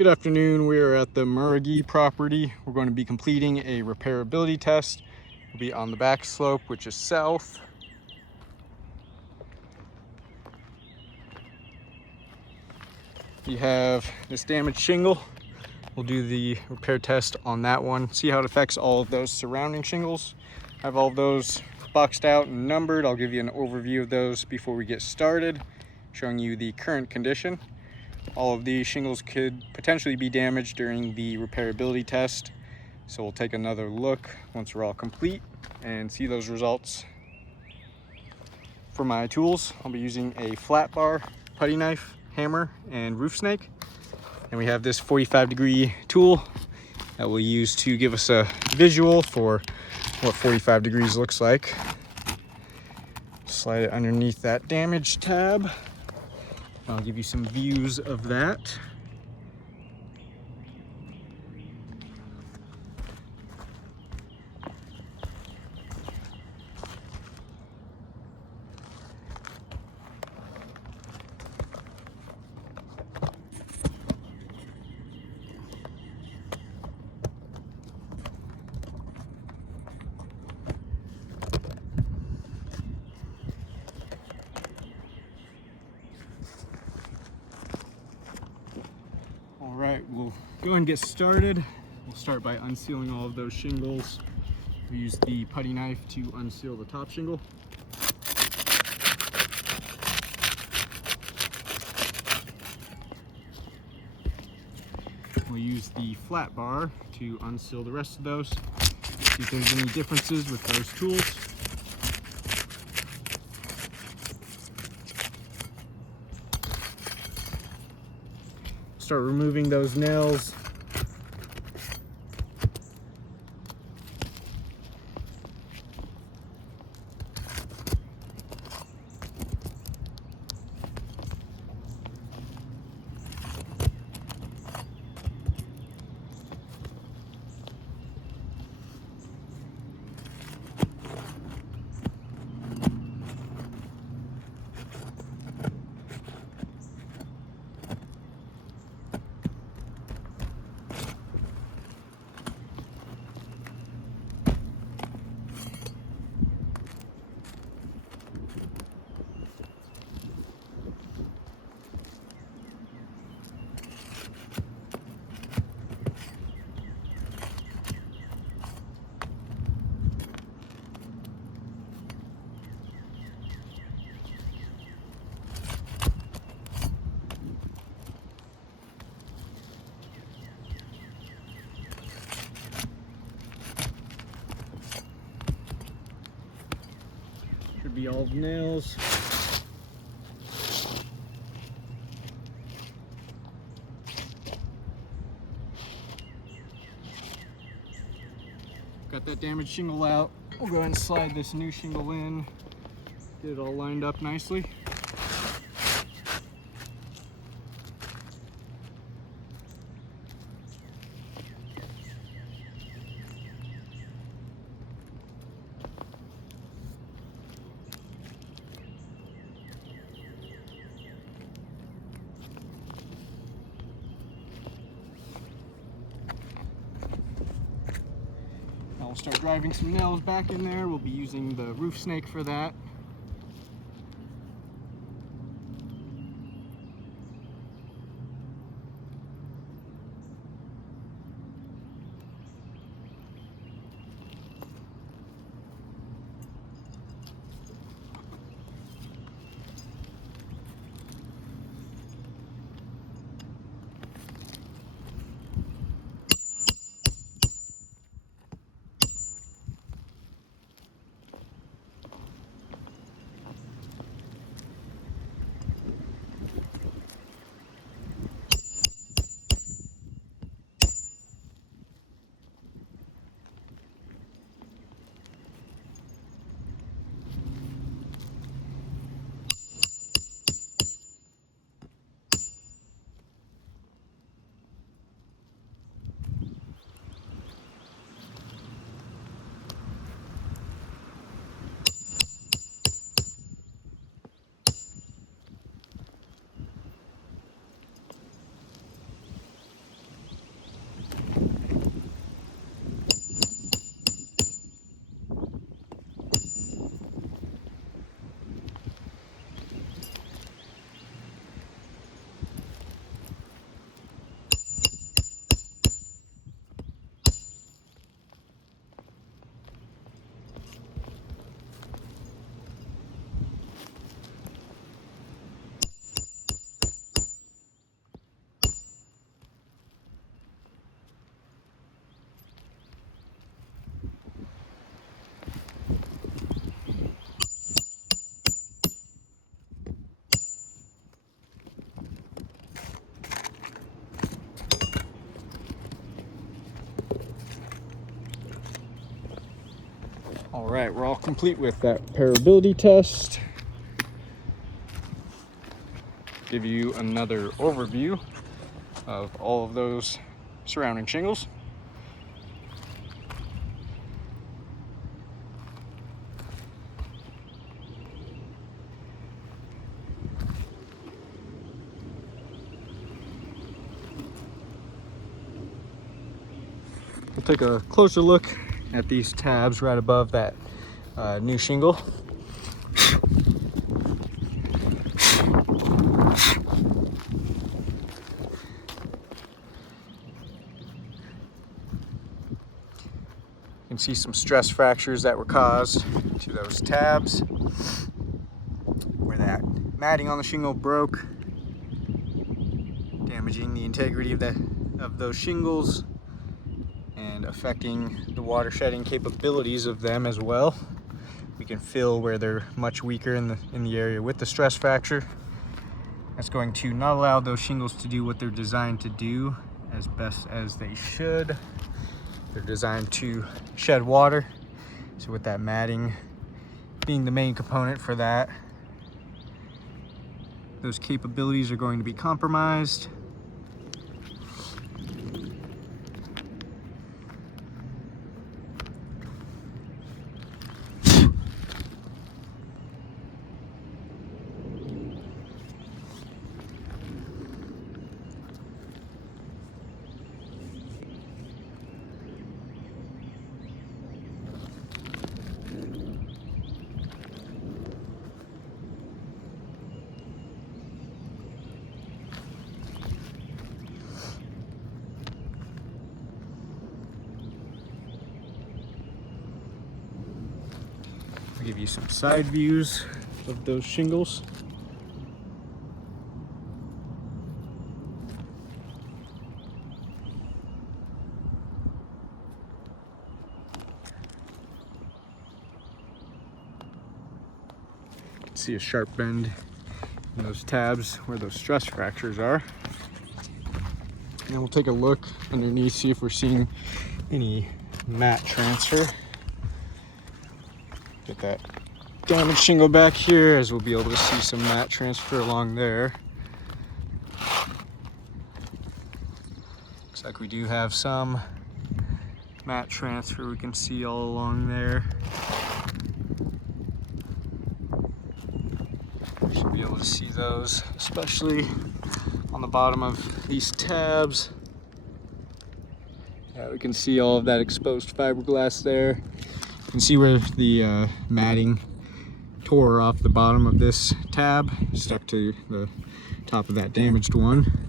Good afternoon. We are at the Murrugie property. We're going to be completing a repairability test. We'll be on the back slope, which is south. We have this damaged shingle. We'll do the repair test on that one, see how it affects all of those surrounding shingles. I have all of those boxed out and numbered. I'll give you an overview of those before we get started, showing you the current condition. All of these shingles could potentially be damaged during the repairability test, so we'll take another look once we're all complete and see those results. For my tools, I'll be using a flat bar, putty knife, hammer, and roof snake. And we have this 45-degree tool that we'll use to give us a visual for what 45 degrees looks like. Slide it underneath that damage tab. I'll give you some views of that. All right, we'll go and get started. We'll start by unsealing all of those shingles. We use the putty knife to unseal the top shingle. We'll use the flat bar to unseal the rest of those. See if there's any differences with those tools. Start removing those nails. Should be all the nails. Got that damaged shingle out. We'll go ahead and slide this new shingle in. Get it all lined up nicely. We'll start driving some nails back in there. We'll be using the roof snake for that. All right, we're all complete with that repairability test. Give you another overview of all of those surrounding shingles. We'll take a closer look at these tabs right above that new shingle. You can see some stress fractures that were caused to those tabs where that matting on the shingle broke, damaging the integrity of those shingles and affecting the water shedding capabilities of them as well. We can feel where they're much weaker in the area with the stress fracture. That's going to not allow those shingles to do what they're designed to do as best as they should. They're designed to shed water. So with that matting being the main component for that, those capabilities are going to be compromised. I'll give you some side views of those shingles. You can see a sharp bend in those tabs where those stress fractures are. And we'll take a look underneath, see if we're seeing any mat transfer. Get that damaged shingle back here, as we'll be able to see some mat transfer along there. Looks like we do have some mat transfer we can see all along there. Should be able to see those, especially on the bottom of these tabs. Yeah, we can see all of that exposed fiberglass there. You can see where the matting tore off the bottom of this tab, stuck to the top of that damaged one.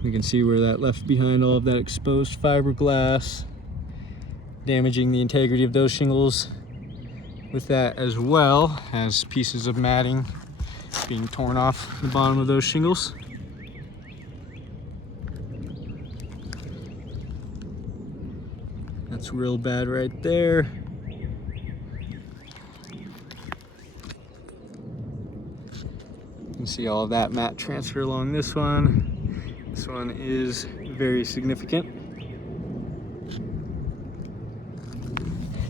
You can see where that left behind all of that exposed fiberglass, damaging the integrity of those shingles. With that, as well as pieces of matting being torn off the bottom of those shingles. That's real bad right there. You can see all of that mat transfer along this one. This one is very significant.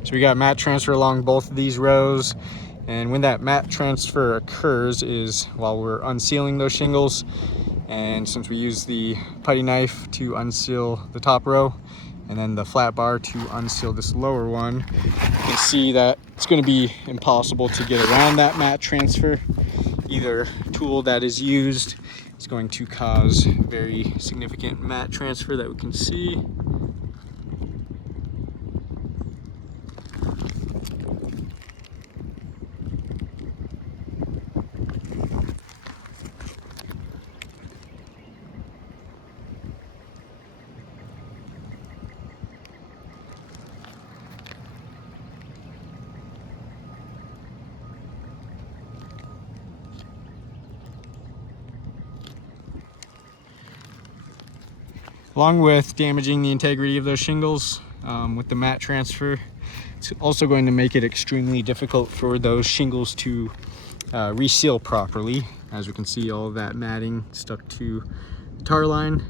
So we got mat transfer along both of these rows. And when that mat transfer occurs is while we're unsealing those shingles. And since we use the putty knife to unseal the top row and then the flat bar to unseal this lower one, you can see that it's going to be impossible to get around that mat transfer. Either tool that is used is going to cause very significant mat transfer that we can see. Along with damaging the integrity of those shingles with the mat transfer, it's also going to make it extremely difficult for those shingles to reseal properly. As we can see, all of that matting stuck to the tar line.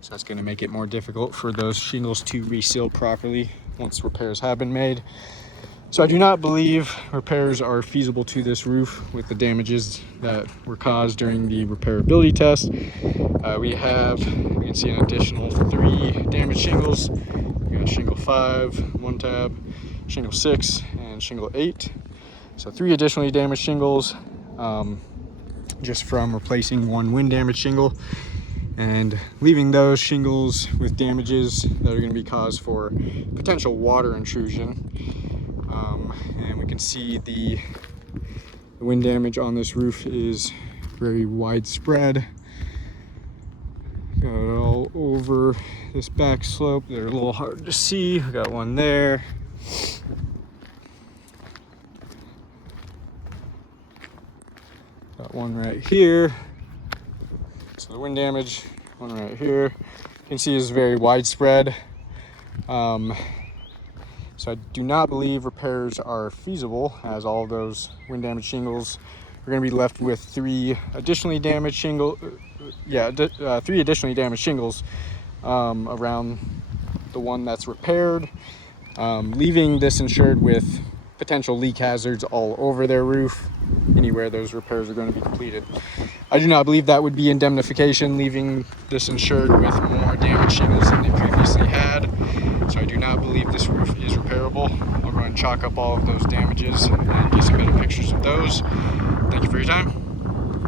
So that's going to make it more difficult for those shingles to reseal properly once repairs have been made. So I do not believe repairs are feasible to this roof with the damages that were caused during the repairability test. We can see an additional 3 damaged shingles. We got shingle 5, 1 tab, shingle 6, and shingle 8. So 3 additionally damaged shingles, just from replacing 1 wind damaged shingle and leaving those shingles with damages that are going to be caused for potential water intrusion. And we can see the wind damage on this roof is very widespread. Got it all over this back slope. They're a little hard to see. We got one there. Got one right here. So the wind damage, one right here, you can see is very widespread. So I do not believe repairs are feasible, as all of those wind damaged shingles are going to be left with 3 additionally damaged shingles. 3 additionally damaged shingles around the one that's repaired, leaving this insured with potential leak hazards all over their roof anywhere those repairs are going to be completed. I do not believe that would be indemnification, leaving this insured with more damaged shingles than they previously had. So I do not believe this roof is repairable. I'll go ahead and chalk up all of those damages and get some better pictures of those. Thank you for your time.